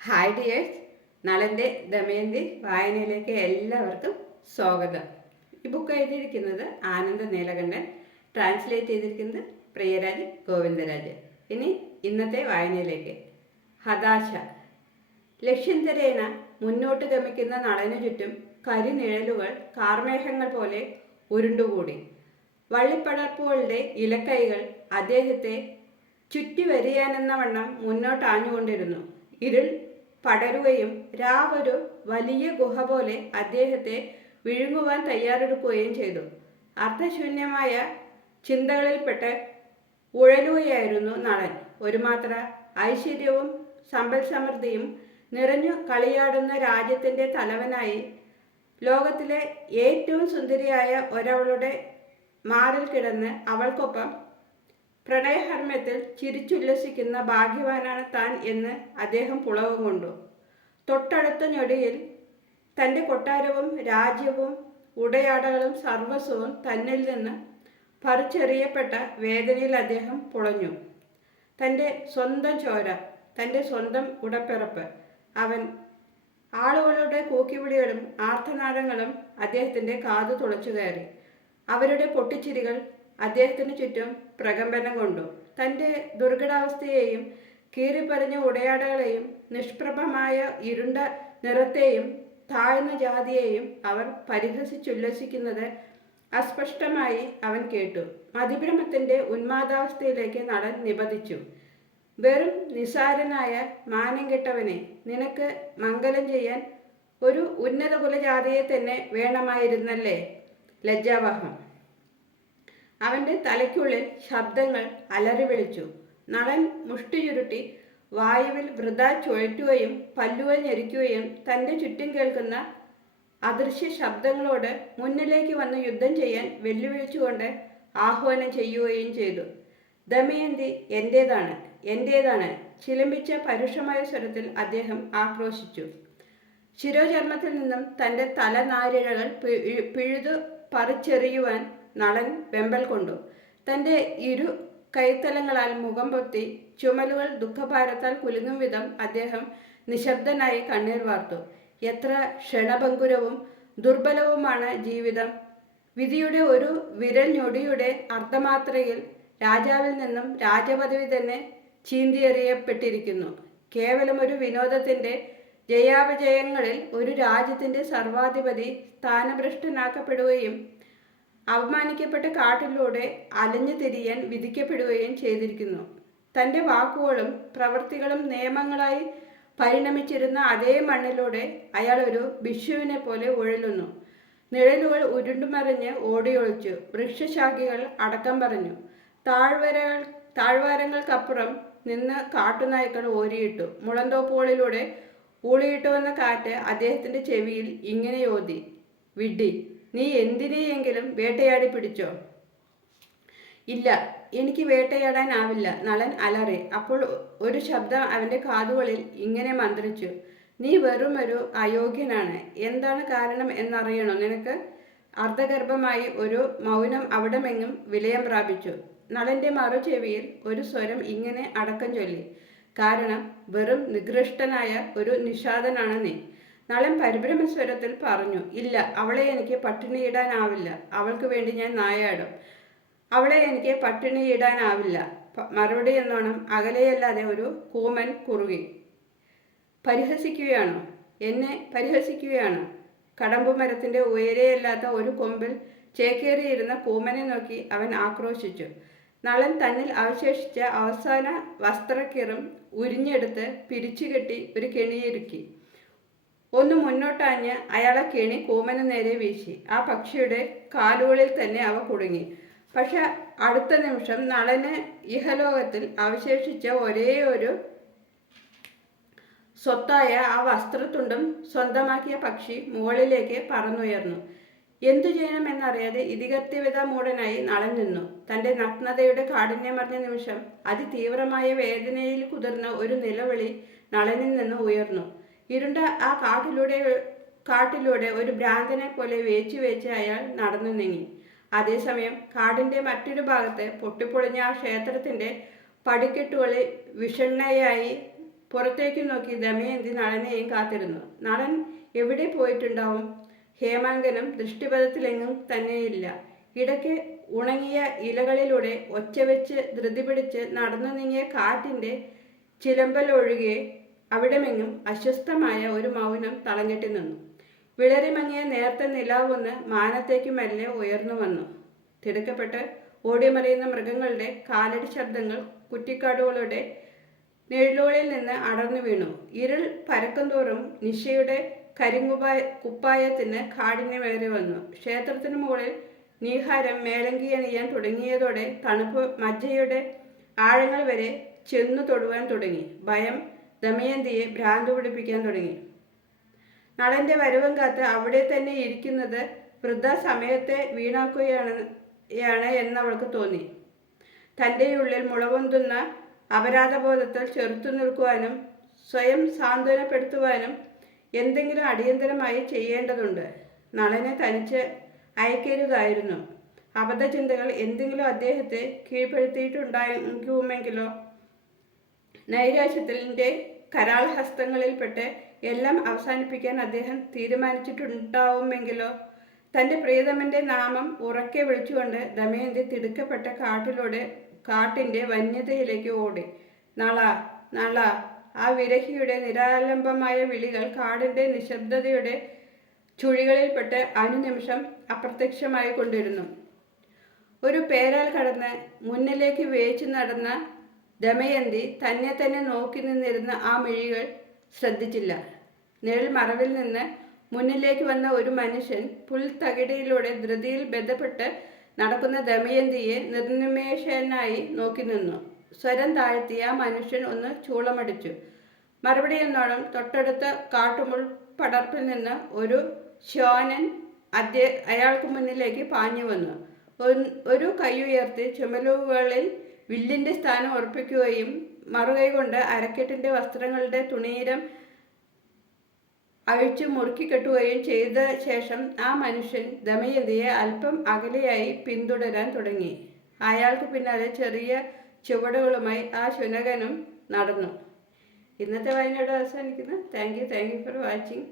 Hi dears നളന്റെ ദമയന്തി വായനയിലേക്ക് എല്ലാവർക്കും സ്വാഗതം. ഈ ബുക്ക് എഴുതിയിരിക്കുന്നത് ആനന്ദ നീലകണ്ഠൻ ട്രാൻസ്ലേറ്റ് ചെയ്തിരിക്കുന്നത് പ്രിയരാജ് ഗോവിന്ദരാജ് ഇനി ഇന്നത്തെ വായനയിലേക്ക്. ഹതാശ. ലക്ഷ്യം തരേന മുന്നോട്ട് ഗമിക്കുന്ന നളനു ചുറ്റും കരിനിഴലുകൾ കാർമേഘങ്ങൾ പോലെ ഉരുണ്ടുകൂടി. വള്ളിപ്പടർപ്പുകളുടെ ഇലക്കൈകൾ അദ്ദേഹത്തെ ചുറ്റി വരിയാനെന്ന വണ്ണം മുന്നോട്ടാഞ്ഞുകൊണ്ടിരുന്നു. ഇരുൾ പടരുകയും രാവൊരു വലിയ ഗുഹ പോലെ അദ്ദേഹത്തെ വിഴുങ്ങുവാൻ തയ്യാറെടുക്കുകയും ചെയ്തു. അർത്ഥശൂന്യമായ ചിന്തകളിൽപ്പെട്ട് ഉഴലുകയായിരുന്നു നളൻ. ഒരുമാത്ര ഐശ്വര്യവും സമ്പൽ സമൃദ്ധിയും നിറഞ്ഞു കളിയാടുന്ന രാജ്യത്തിന്റെ തലവനായി ലോകത്തിലെ ഏറ്റവും സുന്ദരിയായ ഒരവളുടെ മാറിൽ കിടന്ന് അവൾക്കൊപ്പം പ്രണയഹർമ്മ്യത്തിൽ ചിരിച്ചുല്ലസിക്കുന്ന ഭാഗ്യവാനാണ് താൻ എന്ന് അദ്ദേഹം പുളവ് കൊണ്ടു. തൊട്ടടുത്ത ഞൊടിയിൽ തന്റെ കൊട്ടാരവും രാജ്യവും ഉടയാടകളും സർവസ്വവും തന്നിൽ നിന്ന് പറിച്ചെറിയപ്പെട്ട വേദനയിൽ അദ്ദേഹം പുളഞ്ഞു. തന്റെ സ്വന്തം ചോര തന്റെ സ്വന്തം ഉടപ്പിറപ്പ് അവൻ ആളുകളുടെ കൂക്കിവിളികളും ആർത്തനാദങ്ങളും അദ്ദേഹത്തിന്റെ കാതു തുളച്ചു കയറി അവരുടെ പൊട്ടിച്ചിരികൾ അദ്ദേഹത്തിന് ചുറ്റും പ്രകമ്പനം കൊണ്ടു. തന്റെ ദുർഘടാവസ്ഥയെയും കീറിപ്പറിഞ്ഞ ഉടയാടകളെയും നിഷ്പ്രഭമായ ഇരുണ്ട നിറത്തെയും താഴ്ന്ന ജാതിയെയും അവർ പരിഹസിച്ചുല്ലസിക്കുന്നത് അസ്പഷ്ടമായി അവൻ കേട്ടു. മതിഭ്രമത്തിന്റെ ഉന്മാദാവസ്ഥയിലേക്ക് നടൻ നിബദിച്ചു വെറും നിസാരനായ മാനം കെട്ടവനെ നിനക്ക് മംഗലം ചെയ്യാൻ ഒരു ഉന്നത കുലജാതിയെ തന്നെ വേണമായിരുന്നല്ലേ? ലജ്ജാവഹം. അവന്റെ തലയ്ക്കുള്ളിൽ ശബ്ദങ്ങൾ അലറി വിളിച്ചു നടൻ മുഷ്ടി ചുരുട്ടി വായുവിൽ വൃത ചുഴറ്റുകയും പല്ലുകൾ ഞെരിക്കുകയും തന്റെ ചുറ്റും കേൾക്കുന്ന അദൃശ്യ ശബ്ദങ്ങളോട് മുന്നിലേക്ക് വന്ന് യുദ്ധം ചെയ്യാൻ വെല്ലുവിളിച്ചുകൊണ്ട് ആഹ്വാനം ചെയ്യുകയും ചെയ്തു. ദമയന്തി എന്റേതാണ് എന്റേതാണ് ചിലമ്പിച്ച പരുഷമായ സ്വരത്തിൽ അദ്ദേഹം ആക്രോശിച്ചു. ശിരോചർമ്മത്തിൽ നിന്നും തന്റെ തലനാരിഴകൾ പിഴുതു പറിച്ചെറിയുവാൻ നളൻ വെമ്പൽ കൊണ്ടു. തന്റെ ഇരു കൈത്തലങ്ങളാൽ മുഖം പൊത്തി ചുമലുകൾ ദുഃഖഭാരത്താൽ കുലുങ്ങും വിധം അദ്ദേഹം നിശബ്ദനായി കണ്ണീർ വാർത്തു. എത്ര ക്ഷണഭങ്കുരവും ദുർബലവുമാണ് ജീവിതം. വിധിയുടെ ഒരു വിരൽ ഞൊടിയുടെ അർദ്ധമാത്രയിൽ രാജാവിൽ നിന്നും രാജപദവി തന്നെ ചീന്തിയെറിയപ്പെട്ടിരിക്കുന്നു. കേവലം ഒരു വിനോദത്തിന്റെ ജയാപജയങ്ങളിൽ ഒരു രാജ്യത്തിന്റെ സർവാധിപതി സ്ഥാനഭ്രഷ്ടനാക്കപ്പെടുകയും അവമാനിക്കപ്പെട്ട കാട്ടിലൂടെ അലഞ്ഞു തിരിയാൻ വിധിക്കപ്പെടുകയും ചെയ്തിരിക്കുന്നു. തന്റെ വാക്കുകളും പ്രവൃത്തികളും നിയമങ്ങളായി പരിണമിച്ചിരുന്ന അതേ മണ്ണിലൂടെ അയാൾ ഒരു ഭിക്ഷുവിനെ പോലെ ഉഴലുന്നു. നിഴലുകൾ ഉരുണ്ടുമറിഞ്ഞ് ഓടിയൊളിച്ചു. വൃക്ഷശാഖികൾ അടക്കം പറഞ്ഞു താഴ്വരകൾ താഴ്വാരങ്ങൾക്കപ്പുറം നിന്ന് കാട്ടുനായ്ക്കൾ ഓരിയിട്ടു. മുളന്തോപ്പുകളിലൂടെ ഊളിയിട്ടു വന്ന കാറ്റ് അദ്ദേഹത്തിന്റെ ചെവിയിൽ ഇങ്ങനെ ഓതി. വിഡ്ഢി. നീ എന്തിനെയെങ്കിലും വേട്ടയാടി പിടിച്ചോ? ഇല്ല എനിക്ക് വേട്ടയാടാനാവില്ല. നളൻ അലറി. അപ്പോൾ ഒരു ശബ്ദം അവന്റെ കാതുകളിൽ ഇങ്ങനെ മന്ത്രിച്ചു. നീ വെറും ഒരു അയോഗ്യനാണ്. എന്താണ് കാരണം എന്നറിയണോ നിനക്ക് അർദ്ധഗർഭമായി ഒരു മൗനം അവിടമെങ്ങും വിലയം പ്രാപിച്ചു. നളന്റെ മറുചെവിയിൽ ഒരു സ്വരം ഇങ്ങനെ അടക്കം ചൊല്ലി. കാരണം വെറും നികൃഷ്ടനായ ഒരു നിഷാദനാണ് നീ. നളൻ പരിഭ്രമസ്വരത്തിൽ പറഞ്ഞു ഇല്ല അവളെ എനിക്ക് പട്ടിണിയിടാനാവില്ല. അവൾക്ക് വേണ്ടി ഞാൻ നായാടും. അവളെ എനിക്ക് പട്ടിണിയിടാനാവില്ല. മറുപടി എന്നോണം അകലെയല്ലാതെ ഒരു കൂമൻ കുറുകി. പരിഹസിക്കുകയാണോ? എന്നെ പരിഹസിക്കുകയാണോ? കടമ്പു മരത്തിന്റെ ഉയരെയല്ലാത്ത ഒരു കൊമ്പിൽ ചേക്കേറിയിരുന്ന കൂമനെ നോക്കി അവൻ ആക്രോശിച്ചു. നളൻ തന്നിൽ അവശേഷിച്ച അവസാന വസ്ത്രക്കിറും ഉരിഞ്ഞെടുത്ത് പിരിച്ചുകെട്ടി ഒരു കെണിയൊരുക്കി ഒന്ന് മുന്നോട്ടാഞ്ഞ് അയാളെ കെണി കൂമന് നേരെ വീശി. ആ പക്ഷിയുടെ കാലുകളിൽ തന്നെ അവ കുടുങ്ങി. പക്ഷെ അടുത്ത നിമിഷം നളന് ഇഹലോകത്തിൽ അവശേഷിച്ച ഒരേ ഒരു സ്വത്തായ ആ വസ്ത്രത്തുണ്ടും സ്വന്തമാക്കിയ പക്ഷി മുകളിലേക്ക് പറന്നുയർന്നു. എന്തു ചെയ്യണമെന്നറിയാതെ ഇതികത്യവിത മൂടനായി നളൻ നിന്നു. തന്റെ നഗ്നതയുടെ കാഠിന്യമറിഞ്ഞ നിമിഷം അതിതീവ്രമായ വേദനയിൽ കുതിർന്ന ഒരു നിലവിളി നളനിൽ നിന്ന് ഉയർന്നു. ഇരുണ്ട ആ കാട്ടിലൂടെ കാട്ടിലൂടെ ഒരു ഭ്രാന്തനെ പോലെ വേച്ചു വേച്ച് അയാൾ നടന്നു നീങ്ങി. അതേസമയം കാടിന്റെ മറ്റൊരു ഭാഗത്ത് പൊട്ടിപ്പൊളിഞ്ഞ ആ ക്ഷേത്രത്തിന്റെ പടിക്കെട്ടുകളിൽ വിഷണ്ണയായി പുറത്തേക്ക് നോക്കി ദമയന്തി നളനെയും കാത്തിരുന്നു. നളൻ എവിടെ പോയിട്ടുണ്ടാവും? ഹേമാങ്കനും ദൃഷ്ടിപഥത്തിലെങ്ങും തന്നെയില്ല. ഇടയ്ക്ക് ഉണങ്ങിയ ഇലകളിലൂടെ ഒച്ച വെച്ച് ധൃതി പിടിച്ച് നടന്നു നീങ്ങിയ കാറ്റിന്റെ ചിലമ്പലൊഴികെ അവിടമെങ്ങും അസ്വസ്ഥമായ ഒരു മൗനം തളഞ്ഞിട്ട് നിന്നു. നേരത്തെ നേർത്ത നിലാവൊന്ന് മാനത്തേക്കും മെല്ലെ ഉയർന്നു വന്നു. തിടുക്കപ്പെട്ട് ഓടിമറിയുന്ന മൃഗങ്ങളുടെ കാലടി ശബ്ദങ്ങൾ കുറ്റിക്കാടുകളുടെ നിഴലുകളിൽ നിന്ന് അടർന്നു വീണു. ഇരുൾ പരക്കും തോറും നിശയുടെ കരിങ്കുപായ കുപ്പായത്തിന് കാഠിന്യമേറി വന്നു. ക്ഷേത്രത്തിന് മുകളിൽ നീഹാരം മേലങ്കി അണിയാൻ തുടങ്ങിയതോടെ തണുപ്പ് മജ്ജയുടെ ആഴങ്ങൾ വരെ ചെന്നു തൊടുവാൻ തുടങ്ങി. ഭയം ദമയന്തിയെ ഭ്രാന്ത് പിടിപ്പിക്കാൻ തുടങ്ങി. നടന്റെ വരവും കാത്ത് അവിടെ തന്നെ ഇരിക്കുന്നത് വൃദ്ധ സമയത്തെ വീണാക്കുകയാണ് യാണ് എന്നവൾക്ക് തോന്നി. തന്റെ ഉള്ളിൽ മുളപൊന്തുന്ന അപരാധബോധത്തിൽ ചെറുത്തു നിൽക്കുവാനും സ്വയം സാന്ത്വനപ്പെടുത്തുവാനും എന്തെങ്കിലും അടിയന്തരമായി ചെയ്യേണ്ടതുണ്ട്. നളനെ തനിച്ച് അയക്കരുതായിരുന്നു. അബദ്ധചിന്തകൾ എന്തെങ്കിലും അദ്ദേഹത്തെ കീഴ്പ്പെടുത്തിയിട്ടുണ്ടാകുമെങ്കിലോ നൈരാശ്യത്തിന്റെ കരാളഹസ്തങ്ങളിൽപ്പെട്ട് എല്ലാം അവസാനിപ്പിക്കാൻ അദ്ദേഹം തീരുമാനിച്ചിട്ടുണ്ടാവുമെങ്കിലോ? തന്റെ പ്രിയതമന്റെ നാമം ഉറക്കെ വിളിച്ചുകൊണ്ട് ദമയന്തി തിടുക്കപ്പെട്ട കാട്ടിലൂടെ കാട്ടിന്റെ വന്യതയിലേക്ക് ഓടി. നള നള ആ വിരഹിയുടെ നിരാലംബമായ വിളികൾ കാടിന്റെ നിശബ്ദതയുടെ ചുഴികളിൽപ്പെട്ട് അനുനിമിഷം അപ്രത്യക്ഷമായി കൊണ്ടിരുന്നു. ഒരു പേരാൽ കടന്ന് മുന്നിലേക്ക് വേച്ചു നടന്ന ദമയന്തി തന്നെ തന്നെ നോക്കി നിന്നിരുന്ന ആ മിഴികൾ ശ്രദ്ധിച്ചില്ല. നിഴൽ മറവിൽ നിന്ന് മുന്നിലേക്ക് വന്ന ഒരു മനുഷ്യൻ പുൽത്തകിടയിലൂടെ ധൃതിയിൽ ബന്ധപ്പെട്ട് നടക്കുന്ന ദമയന്തിയെ നിർനിമേഷനായി നോക്കി നിന്നു. സ്വരം താഴ്ത്തി ആ മനുഷ്യൻ ഒന്ന് ചൂളമടിച്ചു. മറുപടി എന്നോണം തൊട്ടടുത്ത കാട്ടുമുൾ പടർപ്പിൽ നിന്ന് ഒരു ശോനൻ അദ്ദേ അയാൾക്ക് മുന്നിലേക്ക് പാഞ്ഞു വന്നു. ഒരു കൈയുയർത്തി ചുമലുകളിൽ വില്ലിന്റെ സ്ഥാനം ഉറപ്പിക്കുകയും മറുകൈ കൊണ്ട് അരക്കെട്ടിന്റെ വസ്ത്രങ്ങളുടെ തുണീരം അഴിച്ചു മുറുക്കിക്കെട്ടുകയും ചെയ്ത ശേഷം ആ മനുഷ്യൻ ദമയന്തിയെ അല്പം അകലെയായി പിന്തുടരാൻ തുടങ്ങി. അയാൾക്ക് പിന്നാലെ ചെറിയ ചുവടുകളുമായി ആ ശുനകനും നടന്നു. ഇന്നത്തെ വായനയോട് അവസാനിക്കുന്നു. Thank you thank you for watching